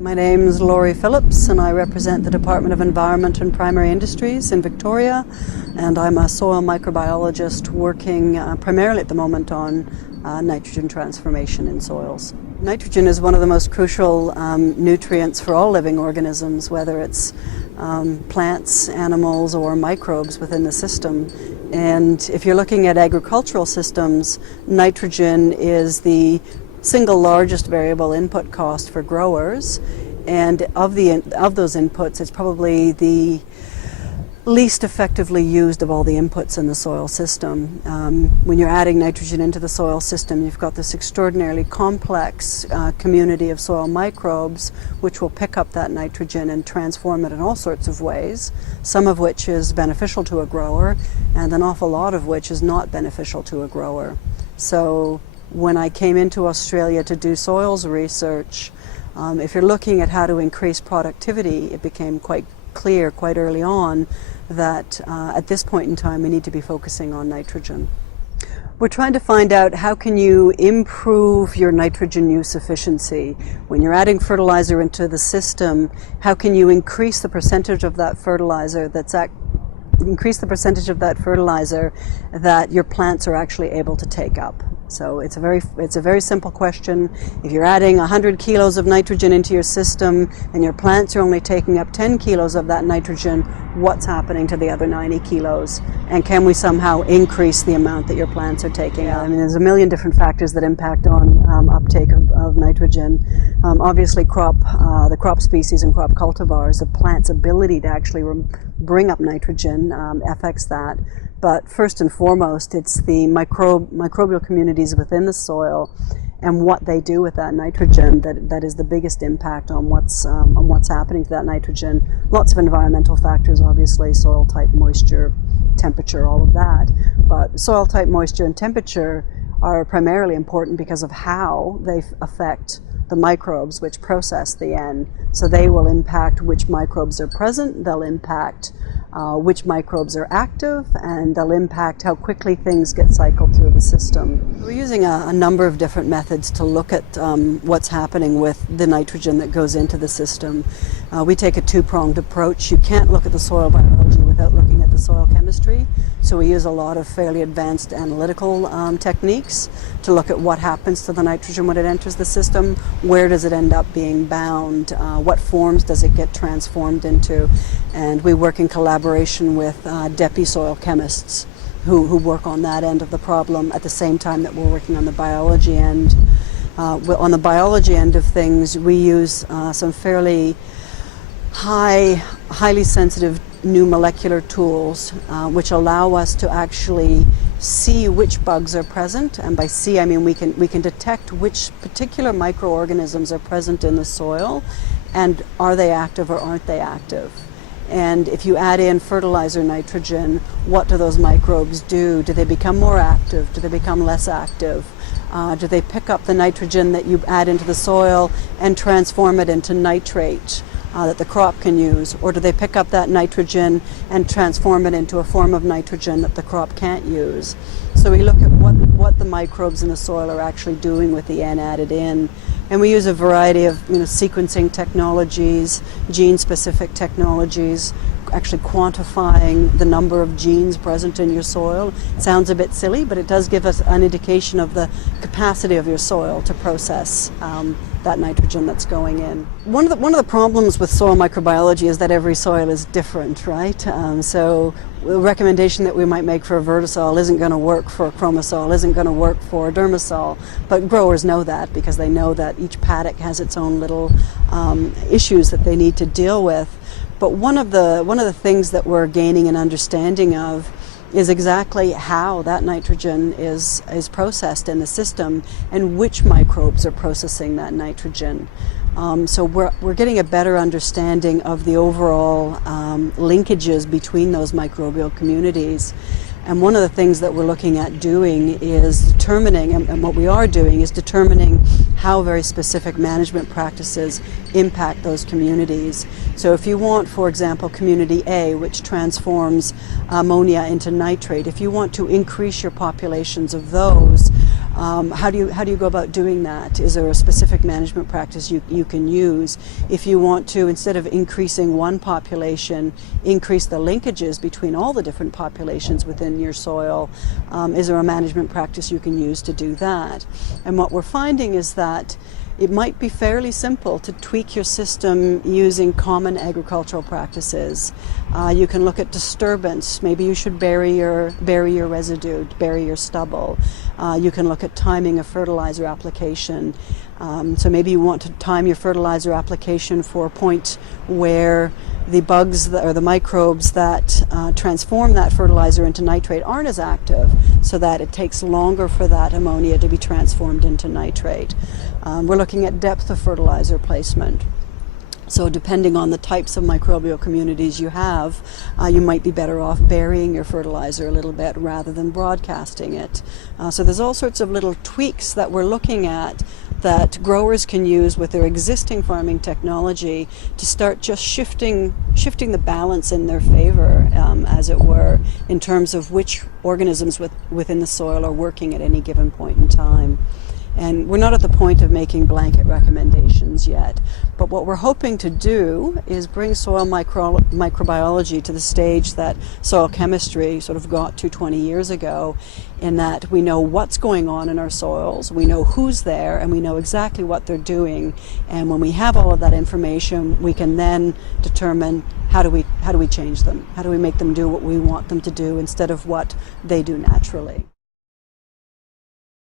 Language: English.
My name is Lori Phillips and I represent the Department of Environment and Primary Industries in Victoria, and I'm a soil microbiologist working primarily at the moment on nitrogen transformation in soils. Nitrogen is one of the most crucial nutrients for all living organisms, whether it's plants, animals, or microbes within the system. And if you're looking at agricultural systems, nitrogen is the single largest variable input cost for growers, and of those inputs, it's probably the least effectively used of all the inputs in the soil system. When you're adding nitrogen into the soil system, you've got this extraordinarily complex community of soil microbes which will pick up that nitrogen and transform it in all sorts of ways, some of which is beneficial to a grower and an awful lot of which is not beneficial to a grower. So when I came into Australia to do soils research, if you're looking at how to increase productivity, it became quite clear quite early on that at this point in time we need to be focusing on nitrogen. We're trying to find out how can you improve your nitrogen use efficiency. When you're adding fertilizer into the system, how can you increase the percentage of that fertilizer that your plants are actually able to take up? So it's a very simple question. If you're adding 100 kilos of nitrogen into your system and your plants are only taking up 10 kilos of that nitrogen, what's happening to the other 90 kilos? And can we somehow increase the amount that your plants are taking up? I mean, there's a million different factors that impact on uptake of nitrogen. Obviously, the crop species and crop cultivars, the plant's ability to actually bring up nitrogen affects that. But first and foremost, it's the microbial communities within the soil and what they do with that nitrogen that is the biggest impact on what's happening to that nitrogen. Lots of environmental factors, obviously, soil type, moisture, temperature, all of that. But soil type, moisture, and temperature are primarily important because of how they affect the microbes which process the N. So they will impact which microbes are present, they'll impact which microbes are active, and they'll impact how quickly things get cycled through the system. We're using a number of different methods to look at what's happening with the nitrogen that goes into the system. We take a two-pronged approach. You can't look at the soil biology without looking at the soil chemistry, so we use a lot of fairly advanced analytical techniques to look at what happens to the nitrogen when it enters the system, where does it end up being bound, what forms does it get transformed into, and we work in collaboration with DEPI soil chemists who work on that end of the problem at the same time that we're working on the biology end. On the biology end of things, we use some fairly highly sensitive new molecular tools which allow us to actually see which bugs are present, and by see I mean we can detect which particular microorganisms are present in the soil and are they active or aren't they active. And if you add in fertilizer nitrogen, what do those microbes do? Do they become more active? Do they become less active? Do they pick up the nitrogen that you add into the soil and transform it into nitrate that the crop can use? Or do they pick up that nitrogen and transform it into a form of nitrogen that the crop can't use? So we look at what the microbes in the soil are actually doing with the N added in. And we use a variety of sequencing technologies, gene-specific technologies, actually quantifying the number of genes present in your soil. It sounds a bit silly, but it does give us an indication of the capacity of your soil to process that nitrogen that's going in. One of the problems with soil microbiology is that every soil is different, right? So the recommendation that we might make for a vertisol isn't going to work for a chromosol, isn't going to work for a dermisol, but growers know that because they know that each paddock has its own little issues that they need to deal with. But one of the things that we're gaining an understanding of is exactly how that nitrogen is processed in the system and which microbes are processing that nitrogen. So we're getting a better understanding of the overall linkages between those microbial communities. And one of the things that we're looking at doing is determining, and what we are doing is determining how very specific management practices impact those communities. So if you want, for example, community A, which transforms ammonia into nitrate, if you want to increase your populations of those, How do you go about doing that? Is there a specific management practice you can use if you want to, instead of increasing one population, increase the linkages between all the different populations within your soil? Is there a management practice you can use to do that? And what we're finding is that it might be fairly simple to tweak your system using common agricultural practices. You can look at disturbance. Maybe you should bury your residue, bury your stubble. You can look at timing a fertilizer application. So maybe you want to time your fertilizer application for a point where the bugs or the microbes that transform that fertilizer into nitrate aren't as active, so that it takes longer for that ammonia to be transformed into nitrate. We're looking at depth of fertilizer placement. So depending on the types of microbial communities you have, you might be better off burying your fertilizer a little bit rather than broadcasting it. So there's all sorts of little tweaks that we're looking at that growers can use with their existing farming technology to start just shifting the balance in their favor, as it were, in terms of which organisms within the soil are working at any given point in time. And we're not at the point of making blanket recommendations yet, but what we're hoping to do is bring soil microbiology to the stage that soil chemistry sort of got to 20 years ago, in that we know what's going on in our soils, we know who's there, and we know exactly what they're doing. And when we have all of that information, we can then determine how do we change them? How do we make them do what we want them to do instead of what they do naturally?